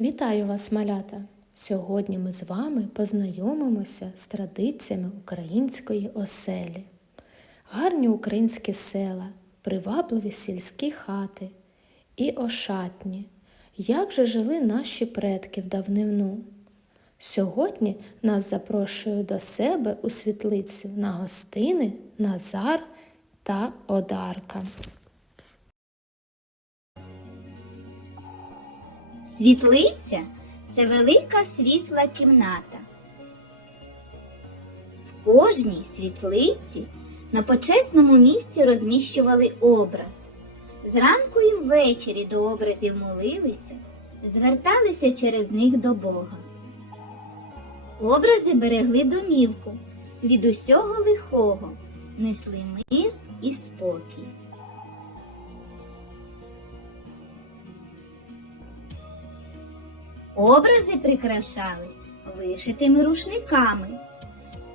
Вітаю вас, малята! Сьогодні ми з вами познайомимося з традиціями української оселі. Гарні українські села, привабливі сільські хати і ошатні. Як же жили наші предки в давнину? Сьогодні нас запрошую до себе у світлицю на гостини Назар та Одарка. Світлиця це велика світла кімната. В кожній світлиці на почесному місці розміщували образ. Зранку і ввечері до образів молилися, зверталися через них до Бога. Образи берегли домівку від усього лихого, несли мир і спокій. Образи прикрашали вишитими рушниками.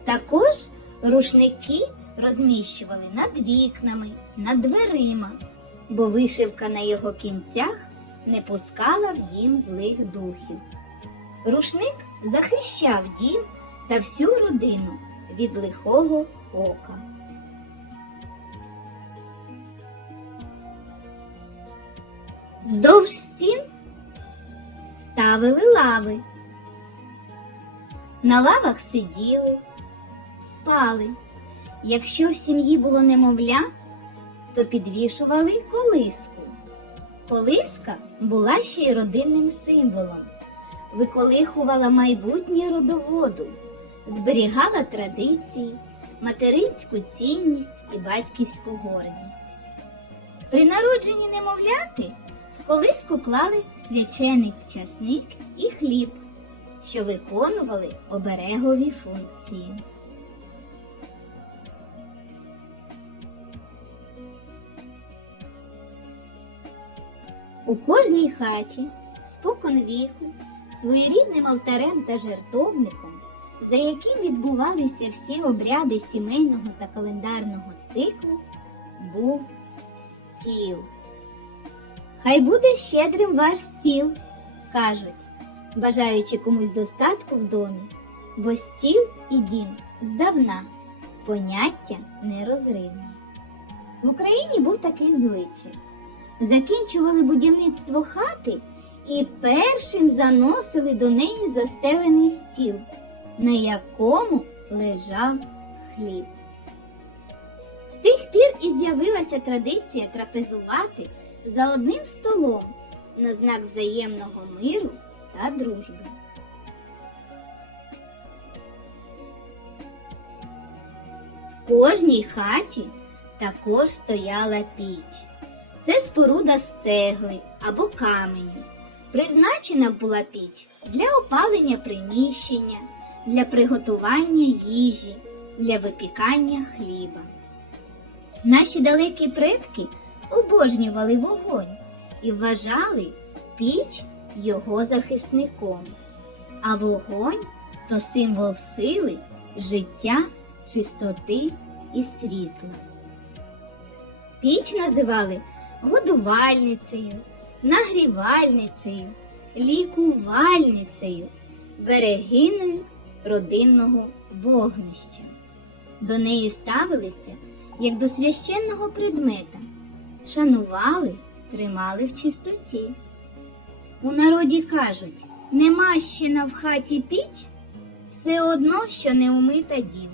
Також рушники розміщували над вікнами, над дверима, бо вишивка на його кінцях не пускала в дім злих духів. Рушник захищав дім та всю родину від лихого ока. Вздовж стін ставили лави. На лавах сиділи, спали. Якщо в сім'ї було немовля, то підвішували колиску. Колиска була ще й родинним символом, виколихувала майбутнє родоводу, зберігала традиції, материнську цінність і батьківську гордість. При народженні немовляти колиску клали свячений часник і хліб, що виконували оберегові функції. У кожній хаті спокон віку своєрідним алтарем та жертовником, за яким відбувалися всі обряди сімейного та календарного циклу, був стіл. Хай буде щедрим ваш стіл, кажуть, бажаючи комусь достатку в домі, бо стіл і дім здавна поняття нерозривні. В Україні був такий звичай. Закінчували будівництво хати і першим заносили до неї застелений стіл, на якому лежав хліб. З тих пір і з'явилася традиція трапезувати за одним столом на знак взаємного миру та дружби. В кожній хаті також стояла піч. Це споруда з цегли або каменю. Призначена була піч для опалення приміщення, для приготування їжі, для випікання хліба. Наші далекі предки обожнювали вогонь і вважали піч його захисником, а вогонь то символ сили, життя, чистоти і світла. Піч називали годувальницею, нагрівальницею, лікувальницею, берегиною родинного вогнища. До неї ставилися як до священного предмета, шанували, тримали в чистоті. У народі кажуть, нема ще на в хаті піч, все одно, що не умита дівка.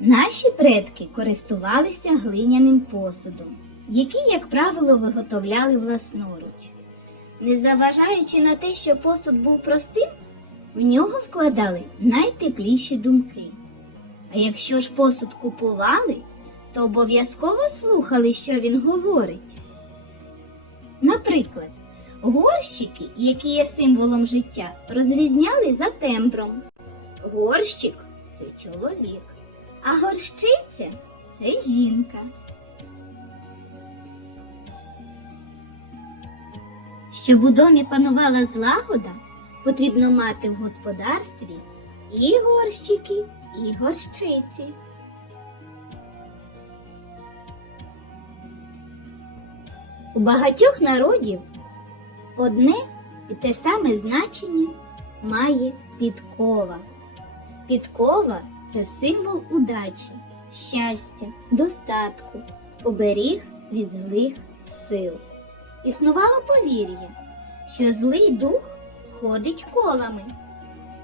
Наші предки користувалися глиняним посудом, який, як правило, виготовляли власноруч. Не заважаючи на те, що посуд був простим, в нього вкладали найтепліші думки. А якщо ж посуд купували, то обов'язково слухали, що він говорить. Наприклад, горщики, які є символом життя, розрізняли за тембром. Горщик це чоловік, а горщиця це жінка. Щоб у домі панувала злагода, потрібно мати в господарстві і горщики, і горщиці. У багатьох народів одне і те саме значення має підкова. Підкова це символ удачі, щастя, достатку, оберіг від злих сил. Існувало повір'я, що злий дух ходить колами,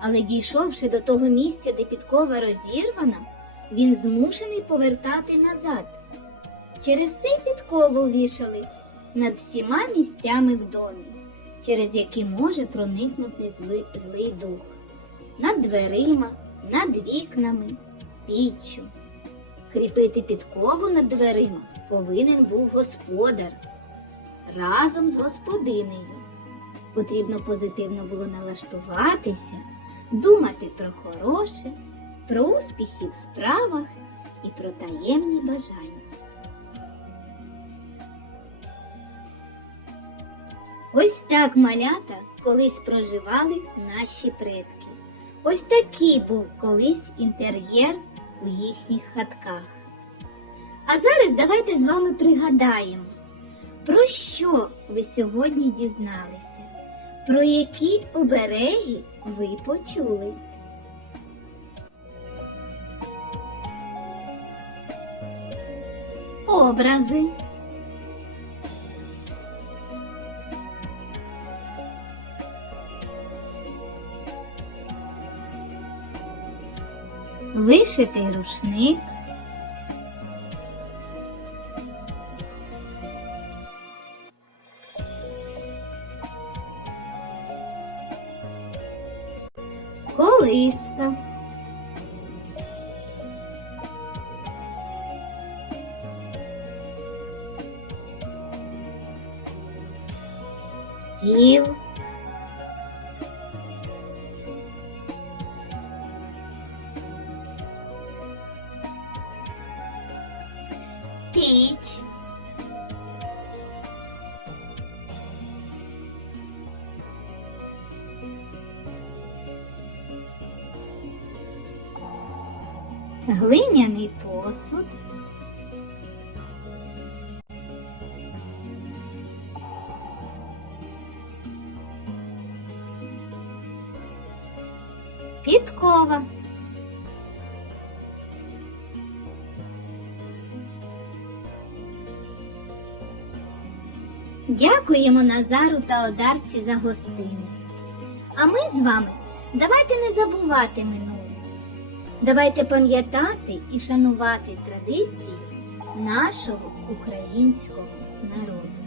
але дійшовши до того місця, де підкова розірвана, він змушений повертати назад. Через це підкову вішали над всіма місцями в домі, через які може проникнути зли, злий дух, над дверима, над вікнами, піччю. Кріпити підкову над дверима повинен був господар разом з господинею. Потрібно позитивно було налаштуватися, думати про хороше, про успіхи в справах і про таємні бажання. Ось так малята колись проживали наші предки. Ось такий був колись інтер'єр у їхніх хатках. А зараз давайте з вами пригадаємо, про що ви сьогодні дізналися, про які обереги ви почули. Образи. Вишитий рушник. Колиска. Стіл. Піч. Глиняний посуд. Підкова. Дякуємо Назару та Одарці за гостину. А ми з вами давайте не забувати минуле. Давайте пам'ятати і шанувати традиції нашого українського народу.